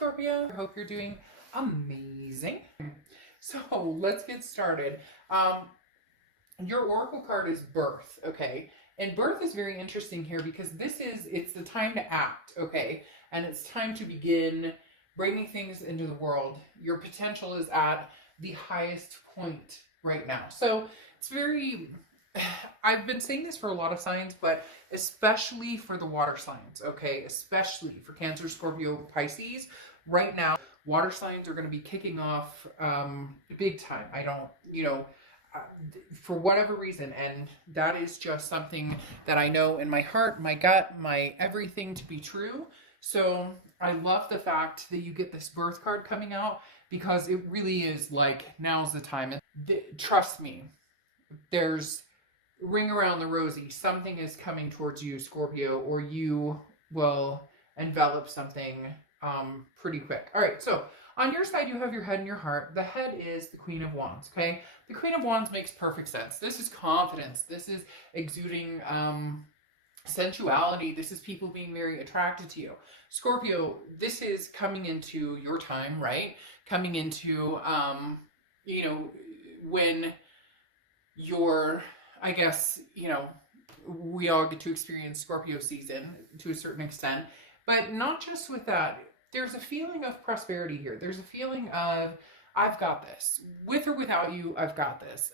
Scorpio. I hope you're doing amazing. So let's get started. Your oracle card is birth, okay? And birth is very interesting here because it's the time to act, okay? And it's time to begin bringing things into the world. Your potential is at the highest point right now. So it's very, I've been saying this for a lot of signs, but especially for the water signs, okay? Especially for Cancer, Scorpio, Pisces. Right now, water signs are going to be kicking off big time. I don't, for whatever reason, and that is just something that I know in my heart, my gut, my everything to be true. So I love the fact that you get this birth card coming out because it really is like, now's the time. Trust me, there's ring around the rosy. Something is coming towards you, Scorpio, or you will envelop something pretty quick. All right, so on your side, you have your head and your heart. The head is the Queen of Wands, okay? The Queen of Wands makes perfect sense. This is confidence. This is exuding sensuality. This is people being very attracted to you. Scorpio, this is coming into your time, right? Coming into, when you're, I guess, we all get to experience Scorpio season to a certain extent, but not just with that. There's a feeling of prosperity here. There's a feeling of, I've got this. With or without you, I've got this.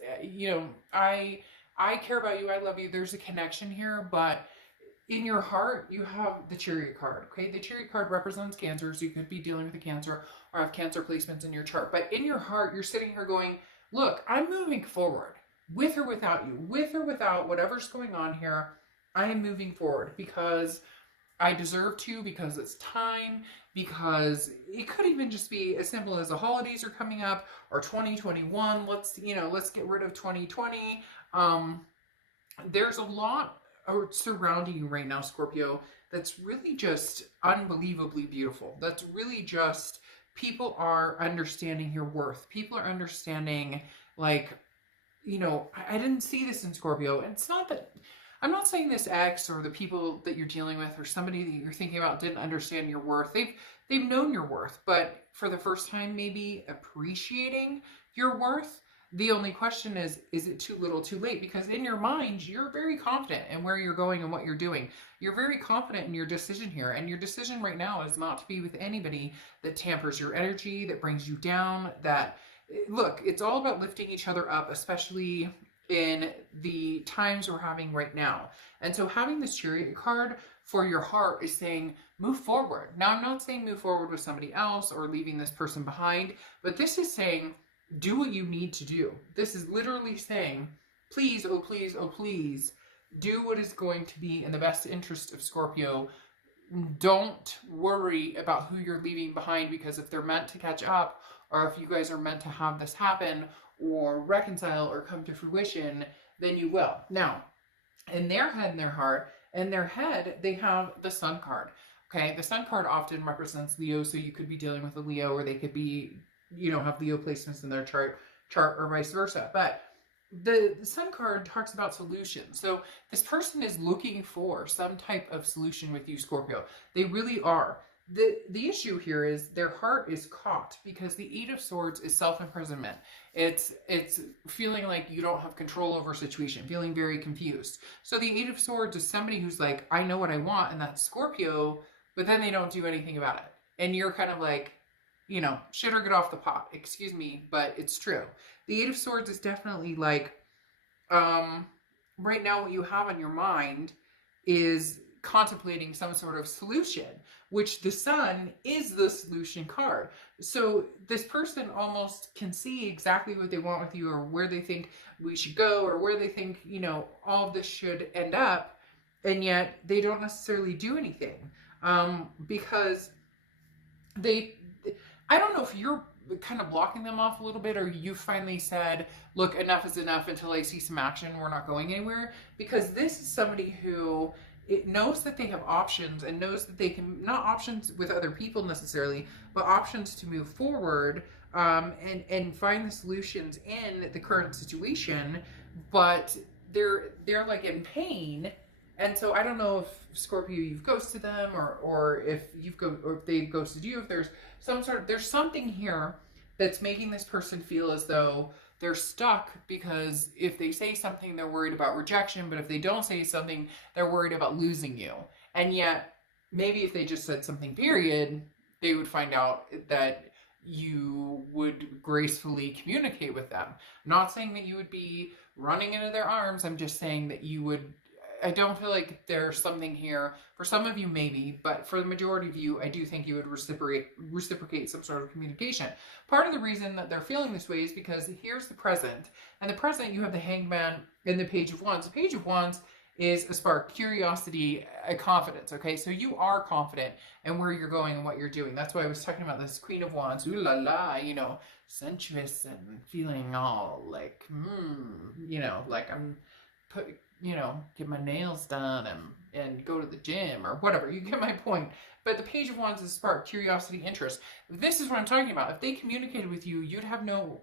I care about you. I love you. There's a connection here, but in your heart, you have the Chariot card, okay? The Chariot card represents Cancer, so you could be dealing with a Cancer or have Cancer placements in your chart. But in your heart, you're sitting here going, look, I'm moving forward. With or without you, with or without whatever's going on here, I am moving forward because I deserve to, because it's time, because it could even just be as simple as the holidays are coming up or 2021. Let's get rid of 2020. There's a lot surrounding you right now, Scorpio, that's really just unbelievably beautiful. That's really just, people are understanding your worth. People are understanding, like, I didn't see this in Scorpio. And it's not that, I'm not saying this ex or the people that you're dealing with or somebody that you're thinking about didn't understand your worth. They've known your worth, but for the first time, maybe appreciating your worth. The only question is it too little too late? Because in your mind, you're very confident in where you're going and what you're doing. You're very confident in your decision here. And your decision right now is not to be with anybody that tampers your energy, that brings you down, that, look, it's all about lifting each other up, especially in the times we're having right now. And so having this Chariot card for your heart is saying, move forward. Now, I'm not saying move forward with somebody else or leaving this person behind, but this is saying, do what you need to do. This is literally saying, please, oh please, oh please, do what is going to be in the best interest of Scorpio. Don't worry about who you're leaving behind, because if they're meant to catch up, or if you guys are meant to have this happen or reconcile or come to fruition, then you will. Now, in their head and their heart, in their head, they have the Sun card. Okay, the Sun card often represents Leo, so you could be dealing with a Leo, or they could be, have Leo placements in their chart or vice versa. But the Sun card talks about solutions. So this person is looking for some type of solution with you, Scorpio. They really are. The issue here is their heart is caught because the Eight of Swords is self-imprisonment. It's feeling like you don't have control over a situation, feeling very confused. So the Eight of Swords is somebody who's like, I know what I want, and that's Scorpio, but then they don't do anything about it. And you're kind of like, shit or get off the pot. Excuse me, but it's true. The Eight of Swords is definitely like, right now what you have on your mind is contemplating some sort of solution, which the Sun is the solution card. So this person almost can see exactly what they want with you, or where they think we should go, or where they think, all of this should end up. And yet they don't necessarily do anything, because I don't know if you're kind of blocking them off a little bit, or you finally said, look, enough is enough. Until I see some action, we're not going anywhere. Because this is somebody who knows that they have options, and knows that they can, not options with other people necessarily, but options to move forward, and find the solutions in the current situation. But they're like in pain And so I don't know if Scorpio, you've ghosted them, or if or if they ghosted you, if there's there's something here that's making this person feel as though they're stuck, because if they say something, they're worried about rejection, but if they don't say something, they're worried about losing you. And yet, maybe if they just said something, period, they would find out that you would gracefully communicate with them. I'm not saying that you would be running into their arms. I'm just saying that you would. I don't feel like there's something here. For some of you, maybe, but for the majority of you, I do think you would reciprocate some sort of communication. Part of the reason that they're feeling this way is because here's the present. And the present, you have the Hanged Man and the Page of Wands. The Page of Wands is a spark, curiosity, a confidence, okay? So you are confident in where you're going and what you're doing. That's why I was talking about this Queen of Wands, ooh la la, you know, sensuous and feeling all like, you know, like I'm get my nails done and go to the gym or whatever. You get my point. But the Page of Wands is spark, curiosity, interest. This is what I'm talking about. If they communicated with you, you'd have no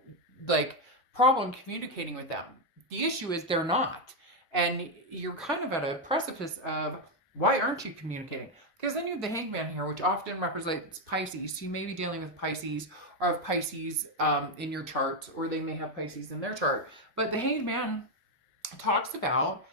problem communicating with them. The issue is they're not. And you're kind of at a precipice of, why aren't you communicating? Because then you have the Hanged Man here, which often represents Pisces. So you may be dealing with Pisces, or have Pisces in your chart, or they may have Pisces in their chart. But the Hanged Man talks about,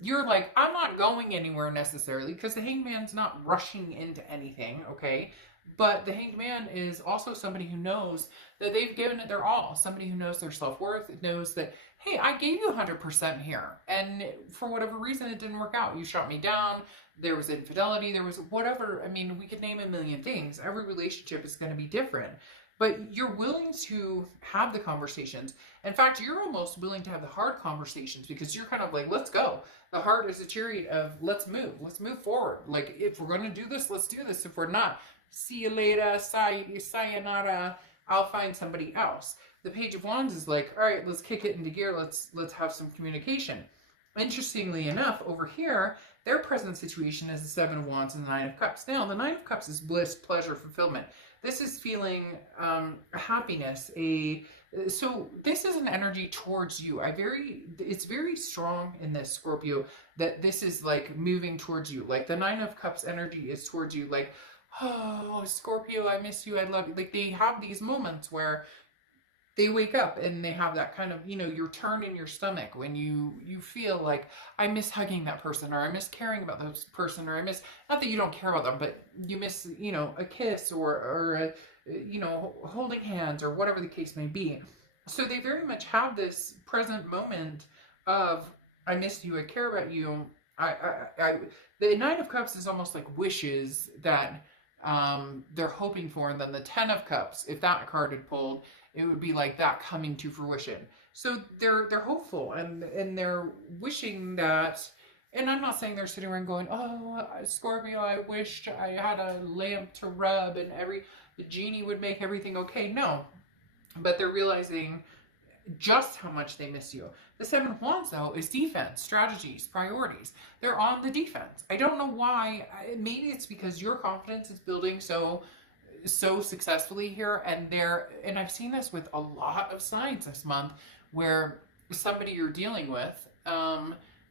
you're like, I'm not going anywhere necessarily, because the Hanged Man's not rushing into anything, okay? But the Hanged Man is also somebody who knows that they've given it their all. Somebody who knows their self-worth, knows that, hey, I gave you 100% here, and for whatever reason it didn't work out. You shot me down, there was infidelity, there was whatever. I mean, we could name a million things. Every relationship is going to be different. But you're willing to have the conversations. In fact, you're almost willing to have the hard conversations, because you're kind of like, let's go. The heart is a chariot of, let's move forward. Like, if we're going to do this, let's do this. If we're not, see you later, sayonara, I'll find somebody else. The Page of Wands is like, all right, let's kick it into gear. Let's have some communication. Interestingly enough, over here, their present situation is the Seven of Wands and the Nine of Cups. Now, the Nine of Cups is bliss, pleasure, fulfillment. This is feeling happiness. So this is an energy towards you. It's very strong in this, Scorpio, that this is like moving towards you. Like the Nine of Cups energy is towards you. Like, oh, Scorpio, I miss you. I love you. Like they have these moments where they wake up and they have that kind of, your turn in your stomach when you feel like, I miss hugging that person, or I miss caring about this person, or I miss, not that you don't care about them, but you miss, a kiss or holding hands, or whatever the case may be. So they very much have this present moment of, I miss you, I care about you. The Nine of Cups is almost like wishes that they're hoping for, and then the Ten of Cups, if that card had pulled, it would be like that coming to fruition. So they're hopeful, and they're wishing that. And I'm not saying they're sitting around going, oh, Scorpio, I wished I had a lamp to rub and the genie would make everything okay. No, but they're realizing just how much they miss you. The Seven of Wands, though, is defense, strategies, priorities. They're on the defense. I don't know why. Maybe it's because your confidence is building so successfully here, and I've seen this with a lot of signs this month, where somebody you're dealing with,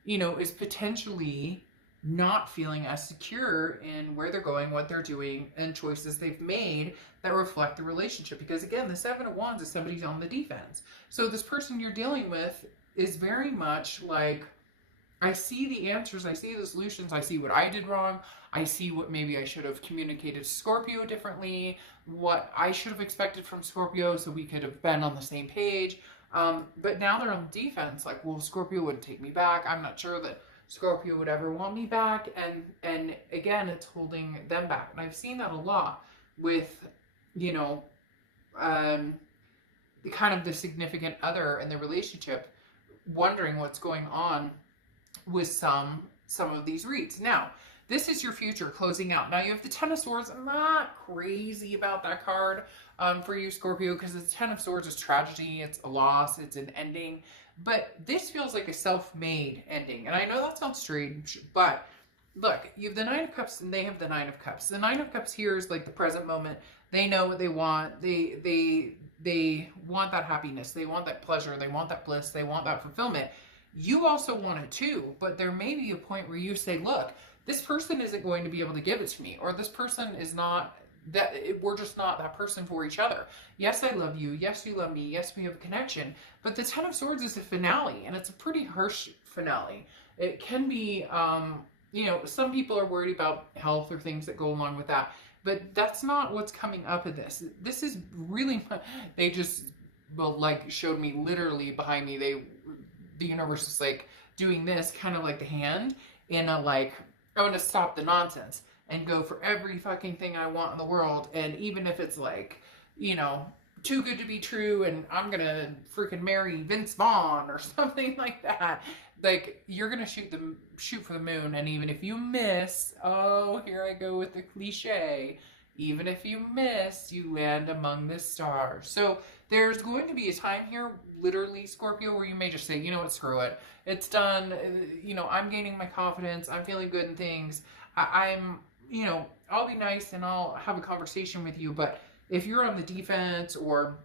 is potentially not feeling as secure in where they're going, what they're doing, and choices they've made that reflect the relationship. Because again, the Seven of Wands is somebody's on the defense. So this person you're dealing with is very much like, I see the answers, I see the solutions, I see what I did wrong, I see what maybe I should have communicated to Scorpio differently, what I should have expected from Scorpio so we could have been on the same page. But now they're on defense, like, well, Scorpio wouldn't take me back. I'm not sure that Scorpio would ever want me back. And again, it's holding them back. And I've seen that a lot with, kind of the significant other in the relationship, wondering what's going on with some of these reads. Now, this is your future closing out. Now you have the Ten of Swords. I'm not crazy about that card for you, Scorpio, because the Ten of Swords is tragedy, it's a loss, it's an ending. But this feels like a self-made ending. And I know that sounds strange, but look, you have the Nine of Cups and they have the Nine of Cups. The Nine of Cups here is like the present moment. They know what they want. They want that happiness. They want that pleasure. They want that bliss. They want that fulfillment. You also want it too, but there may be a point where you say, look, this person isn't going to be able to give it to me, or this person is not that, we're just not that person for each other. Yes, I love you. Yes, you love me. Yes, we have a connection. But the Ten of Swords is a finale, and it's a pretty harsh finale. It can be, you know, some people are worried about health or things that go along with that, but that's not what's coming up in this. This is really, they just, well, like, showed me literally behind me, the universe is like doing this, kind of like the hand, in a like, I want to stop the nonsense and go for every fucking thing I want in the world. And even if it's like, you know, too good to be true and I'm gonna freaking marry Vince Vaughn or something like that, like, you're gonna shoot for the moon. And even if you miss, oh, here I go with the cliche, even if you miss, you land among the stars. So there's going to be a time here, literally, Scorpio, where you may just say, you know what, screw it. It's done. You know, I'm gaining my confidence. I'm feeling good in things. I'm, you know, I'll be nice and I'll have a conversation with you. But if you're on the defense, or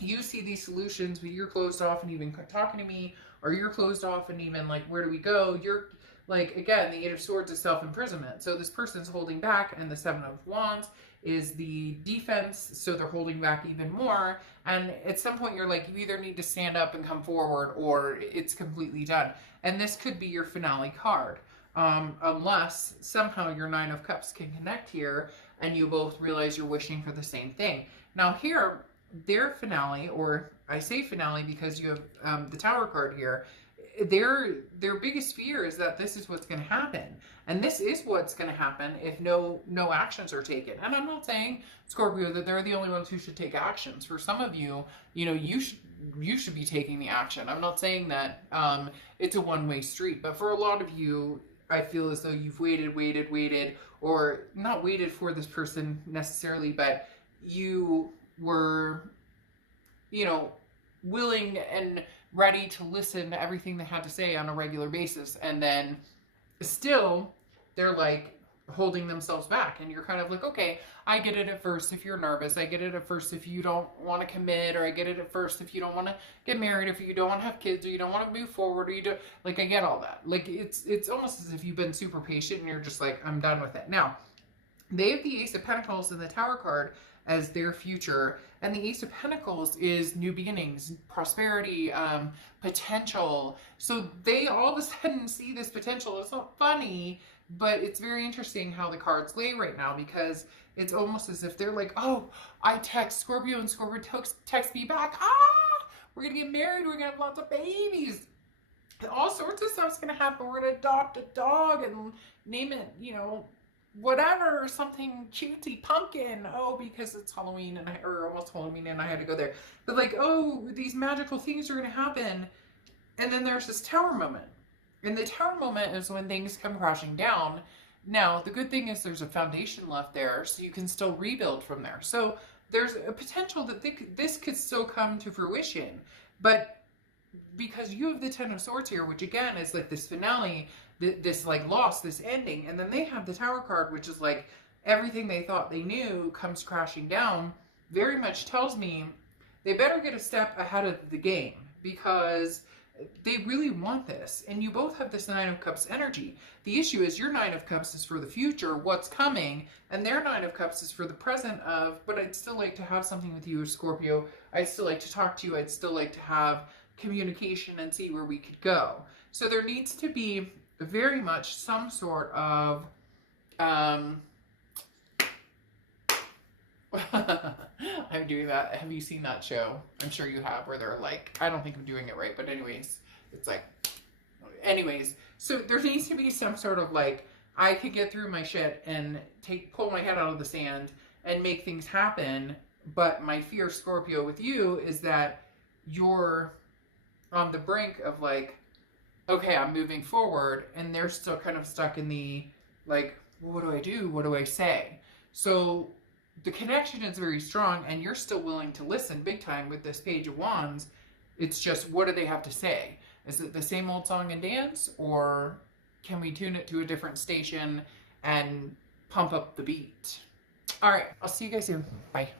you see these solutions, but you're closed off and even talking to me, or you're closed off and even like, where do we go? You're like, again, the Eight of Swords is self-imprisonment. So this person's holding back, and the Seven of Wands is the defense, so they're holding back even more. And at some point you're like, you either need to stand up and come forward, or it's completely done. And this could be your finale card, unless somehow your Nine of Cups can connect here and you both realize you're wishing for the same thing. Now here, their finale, or I say finale because you have the Tower card here, their biggest fear is that this is what's going to happen. And this is what's going to happen if no actions are taken. And I'm not saying, Scorpio, that they're the only ones who should take actions. For some of you, you know, you should be taking the action. I'm not saying that it's a one-way street, but for a lot of you, I feel as though you've waited, or not waited for this person necessarily, but you were, you know, willing and ready to listen to everything they had to say on a regular basis, and then still they're like holding themselves back, and you're kind of like, okay, I get it at first if you're nervous, I get it at first if you don't want to commit, or I get it at first if you don't want to get married, if you don't want to have kids, or you don't want to move forward, or you don't, like, I get all that. Like, it's almost as if you've been super patient and you're just like, I'm done with it. Now, they have the Ace of Pentacles and the Tower card as their future, and the Ace of Pentacles is new beginnings, prosperity, potential. So they all of a sudden see this potential. It's not funny, but it's very interesting how the cards lay right now, because it's almost as if they're like, oh, I text Scorpio and Scorpio text me back, we're gonna get married, we're gonna have lots of babies, all sorts of stuff's gonna happen, we're gonna adopt a dog and name it, you know, whatever, something cutesy, pumpkin, oh, because it's Halloween, and or almost Halloween, and I had to go there. But like, oh, these magical things are gonna happen. And then there's this Tower moment, and the Tower moment is when things come crashing down. Now, the good thing is there's a foundation left there, so you can still rebuild from there. So there's a potential that this could still come to fruition, but because you have the Ten of Swords here, which again is like this finale, this like loss, this ending, and then they have the Tower card, which is like everything they thought they knew comes crashing down, very much tells me they better get a step ahead of the game, because they really want this. And you both have this Nine of Cups energy. The issue is your Nine of Cups is for the future, what's coming, and their Nine of Cups is for the present of, but I'd still like to have something with you, Scorpio. I'd still like to talk to you. I'd still like to have communication and see where we could go. So there needs to be very much some sort of I'm doing that. Have you seen that show? I'm sure you have, where they're like, I don't think I'm doing it right, but anyways, it's like, anyways, so there needs to be some sort of like, I could get through my shit and pull my head out of the sand and make things happen, but my fear, Scorpio, with you is that you're on the brink of like, okay, I'm moving forward, and they're still kind of stuck in the like, well, what do I do? What do I say? So the connection is very strong, and you're still willing to listen big time with this Page of Wands. It's just, what do they have to say? Is it the same old song and dance, or can we tune it to a different station and pump up the beat? All right, I'll see you guys soon. Bye.